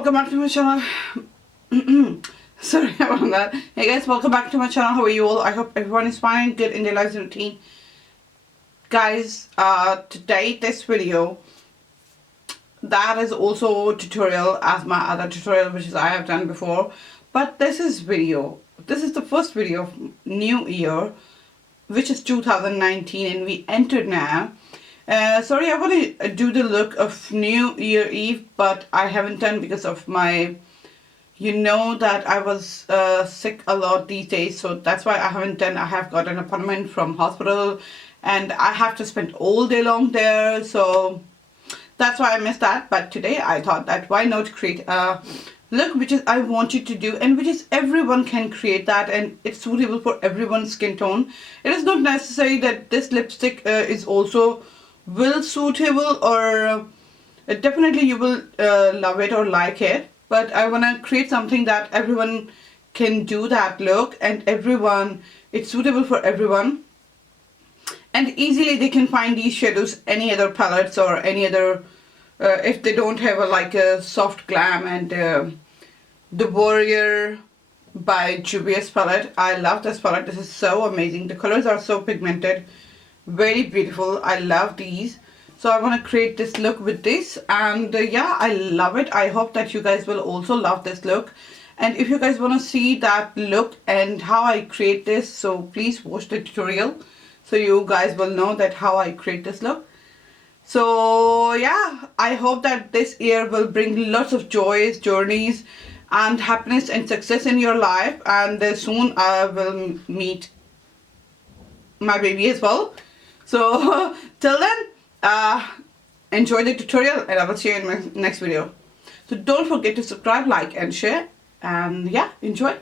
welcome back to my channel. Sorry about that. Hey guys, welcome back to my channel. How are you all? I hope everyone is fine, good in their lives and routine. Guys, today this video, that is also a tutorial as my other tutorial which is I have done before, but this is the first video of new year, which is 2019, and we entered now. Sorry, I want to do the look of New Year Eve, but I haven't done because of my, you know that I was sick a lot these days, so that's why I haven't done. I have got an appointment from hospital and I have to spend all day long there, so that's why I missed that. But today I thought that why not create a look which is I want you to do, and which is everyone can create that, and it's suitable for everyone's skin tone. It is not necessary that this lipstick is also will suitable, or definitely you will love it or like it, but I want to create something that everyone can do that look, and everyone, it's suitable for everyone, and easily they can find these shadows any other palettes or any other if they don't have like a soft glam. And the Warrior by Juvious palette, I love this palette. This is so amazing. The colors are so pigmented, very beautiful. I love these, so I want to create this look with this, and yeah, I love it. I hope that you guys will also love this look, and if you guys want to see that look and how I create this, so please watch the tutorial so you guys will know that how I create this look. So yeah, I hope that this year will bring lots of joys, journeys and happiness and success in your life, and soon I will meet my baby as well. So till then, enjoy the tutorial, and I will see you in my next video. So don't forget to subscribe, like and share, and yeah, enjoy.